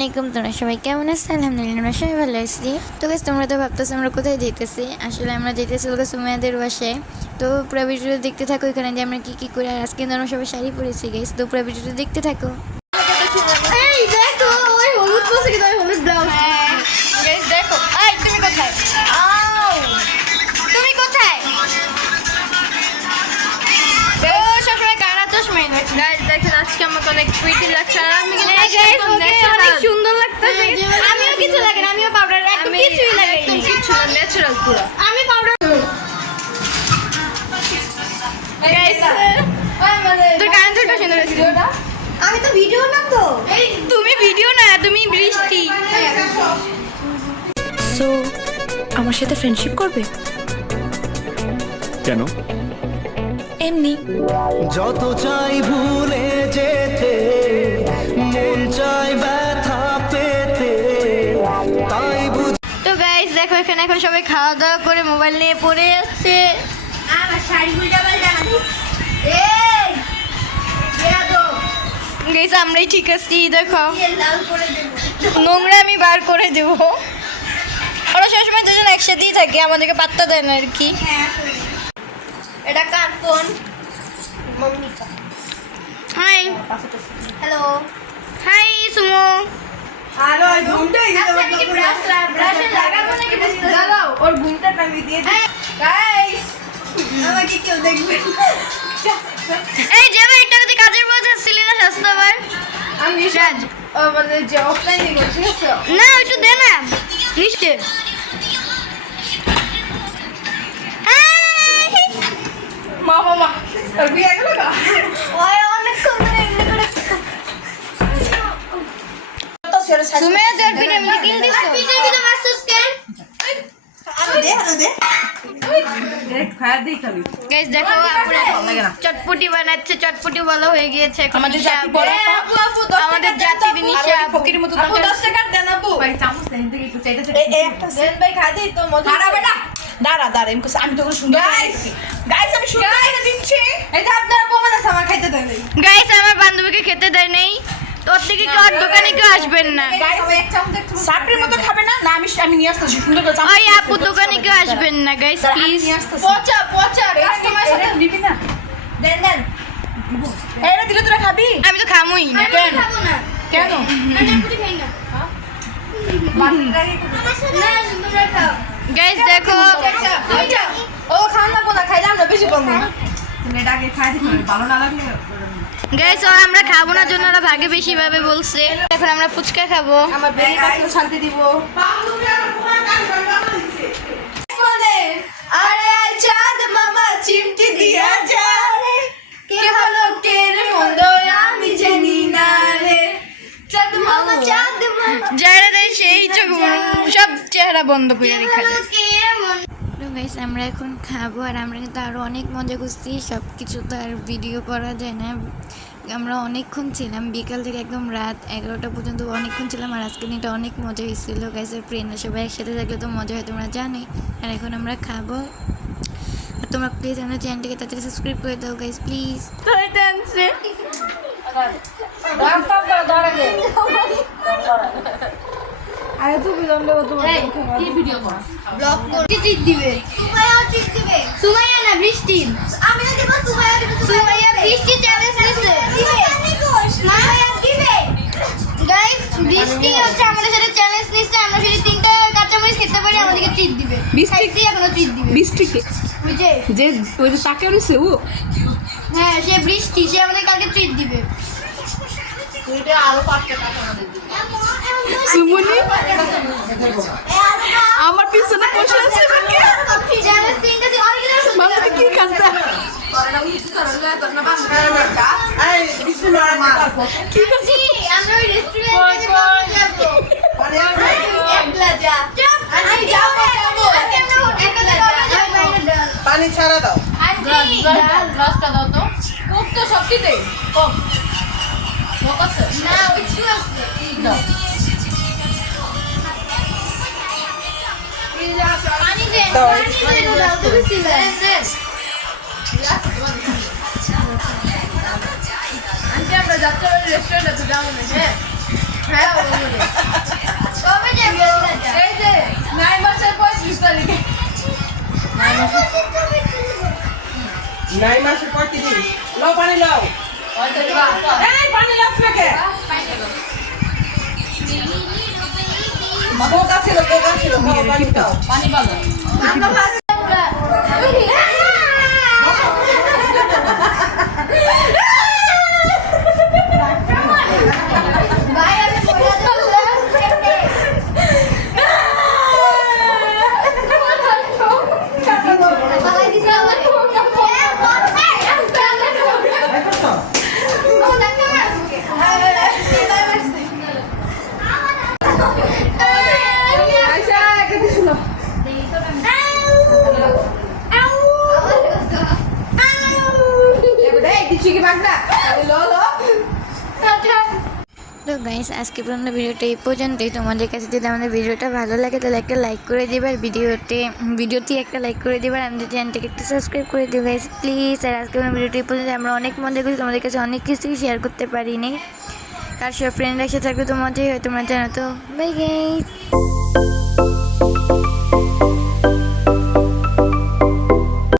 আলাইকুম, তোমরা সবাই কেমন আছো? আলহামদুলিল্লাহ আমরা সবাই ভালো আছি। তো গাইস তোমরা তো ভাবতেছো আমরা কোথায় যেতেছি, আসলে আমরা যেতেছি সুমাইয়াদের বাসায়। তো পুরো ভিডিওটা দেখতে থাকো, এখানে যে আমরা কি কি করি। আর আজকে আমরা সবাই শাড়ি পরেছি গাইস, তো পুরো ভিডিওটা দেখতে থাকো। এই দেখো ওই হলুদ পরছে কিন্তু হলুদ ব্লাউজ। গাইস দেখো, এই তুমি কোথায়? আও তুমি কোথায়? ও সবসময় কারা চশমা এনেছে। গাইস দেখেন আজকে আমাকে অনেক প্রিটি লাগছে। আর আমি কিন্তু গাইস অনেক সুন্দর লাগতেছে। আমিও কিছু লাগে না, আমিও পাউডার একদম কিছুই লাগে একদম কিছু না, ন্যাচারাল পুরো। আমি পাউডার গাইস তোর কানেরটা সুন্দর হয়েছে। আমি তো ভিডিও না তো। এই তুমি ভিডিও না, তুমি বৃষ্টি। সো আমার সাথে ফ্রেন্ডশিপ করবে? কেন? এমনি। যত চাই ভুলে যেতে, মন চাই ব্যথা পেতে, তাই তো গাইস দেখো এখানে এখন সবাই খাওয়া দাওয়া করে মোবাইল নিয়ে পড়ে আছে। আমার শাড়ি উল্টা পাল্টা না। এই বেয়াদব গাইস আমরাই ঠিক আছি, দেখো লাল করে দেব। নোংরা আমি বার করে দেবো। ওরা সবসময় দুজন একসাথেই থাকে, আমাদেরকে পাত্তা দেয় না আর কি। এটা কার ফোন? মম্মিকা। Hi hello. হাই সুমো। আর ওই ঘুমটাই দিতে পারবো না। ব্রাশে লাগাবো নাকি বুঝতে দাও। ওর ঘুমটা টাঙিয়ে দিয়ে দে। গাইস আমাকে কেউ দেখবে না। এই যে ভাই এটা যদি কাজের মধ্যে আসছিলি না স্বাস্থ্যবার আমি কাজ মানে যে অফলাইনে করছি ঠিক আছে? না একটু দে না নিশ্চয়। মা আর বিয়ে গেল না। ওই অনেক সুন্দর এগুলো করে। সুমেয়া তোর পিঠে মিটিং দিছো? পিঠে পিঠে মারছস কেন? গাইস দেখো আপুরা চটপটি বানাচ্ছে, চটপটি বলা হয়ে গিয়েছে এখন। আমাদের জাতি নিশা বড় আপু, আমাদের জাতি নিশা আপু। ফকির মতো আপু 10 টাকা দেন আপু। ভাই চামচ দেন দেখি একটু চাইতে একটা দেন ভাই খাই দেই তো মজা। দাঁড়া বেটা, দাঁড়া আমি তো সুন্দর করে Guys! দিচ্ছি। গাইস আমি সুন্দর করে দিচ্ছি। এই যে আপনারা প্রমাণ আছে আমার খাইতে দেন নাই। গাইস আমার বান্ধবীকে খেতে দেয় নাই, তোর থেকে কেউ আর দোকানে কেউ আসবেন না। আমি এক চামচ একটু সাপড়ির মতো খাবে না? না আমি নিয়ে আসতেছি সুন্দর করে চামচ। ওই আপু দোকানে কেউ আসবেন না গাইস প্লিজ। পচা কাস্টমার সাথে দিবি না? দেন এটা দিলে তোরা খাবি? আমি তো খামুই না। আমি খাবো না। কেন? আমি পুরি খাই না। না তোমরা খাও। গাইস দেখো তুমি খাও। ও খান না কোনা খাইলে আমরা বেশি পাবো না। গাইস আর আমরা খাবো না জন্য ওরা ভাগে বেশি ভাবে বলছে। এখন আমরা ফুচকা খাবো। আমার বেরি পাখি শান্তি দিব। আরে চাঁদ মামা চিমটি দিয়া যা রে, কে ভালো কে রে মন্দ আমি জানি না রে। চাঁদ মামা যারা দেয় সেই চোখ সব চেহারা বন্ধ করে রেখে দেয়। কে মন্দ। তো গাইস আমরা এখন খাবো, আর আমরা কিন্তু আরও অনেক মজা করছি। সব কিছু তো আর ভিডিও করা যায় না। আমরা অনেকক্ষণ ছিলাম, বিকাল থেকে একদম রাত 11টা পর্যন্ত অনেকক্ষণ ছিলাম। আর আজকে দিনটা অনেক মজা হয়েছিল গাইসের ফ্রেন্ডরা সবাই একসাথে থাকলে তো মজা হয়, তোমরা জানোই। আর এখন আমরা খাবো। আর তোমরা প্লিজ আমার চ্যানেলটাকে তাড়াতাড়ি সাবস্ক্রাইব করে দাও গাইস প্লিজ। আরে তুমি দন্ডে তোমার কি ভিডিও কর ব্লগ কর কি দিবে সুমাইয়া চিট দিবে সুমাইয়া না বৃষ্টি আমিও দেব সুমাইয়া দেব সুমাইয়া বৃষ্টি চ্যালেঞ্জ নিছে দিবে সুমাইয়া দিবে গাইস বৃষ্টি হচ্ছে আমাদের সাথে চ্যালেঞ্জ নিছে, আমরা যদি 3টা কাঁচামরিচ খেতে পারি আমাদেরকে ট্রিট দিবে। বৃষ্টি এখনো ট্রিট দিবে। বৃষ্টিকে বুঝে যে ওই যে তাকে রইছে ও। হ্যাঁ সে বৃষ্টি, সে আমাদের কালকে ট্রিট দিবে। এটা আরো 5টা টাকা আমাদের দিবে। সুমনি আমার পিছনে বসে আছে নাকি? চ্যালেঞ্জ 3টা যে অরিজিনাল মানে কি কাজটা? কি কাজ? আমরা ওই রেস্টুরেন্টে যাবো। একলা যা। আমি যাবো। একলা যা। পানি ছাড়া দাও। আন্টি গ্লাসটা দাও তো। কোক তো সবটিতে। কোক। কোক আছে? না, একটু আছে। দাও। পানি দে। পানি দে দাও তুমি সিলে। আন্টি আমরা যাত্রাবাড়ি রেস্টুরেন্টে যাবো না, হ্যাঁ? হ্যাঁ কবে যাবে এই যে 9 মাসের 35 তারিখে 9 মাসের পর 30 লও পানি লও এই পানি লাস না কে কোকা ছিল পানি দাও আমরা ফার্স্ট ভাই আমি তো গাইস আজকে পর্যন্ত ভিডিওটা এই পর্যন্তই। তোমাদের কাছে যদি আমাদের ভিডিওটা ভালো লাগে তাহলে একটা লাইক করে দিবে, আর ভিডিওটি একটা লাইক করে দিবে, আর আমাদের চ্যানেলটাকে একটু সাবস্ক্রাইব করে দিও গাইস প্লিজ। আর আজকে পর্যন্ত ভিডিওটা এই পর্যন্ত। আমরা অনেক মজা করছি, তোমাদের কাছে অনেক কিছুই শেয়ার করতে পারিনি, কার সব ফ্রেন্ডরা একসাথে থাকলে তো মজাই হয়, তোমরা জানো তো। Bye guys.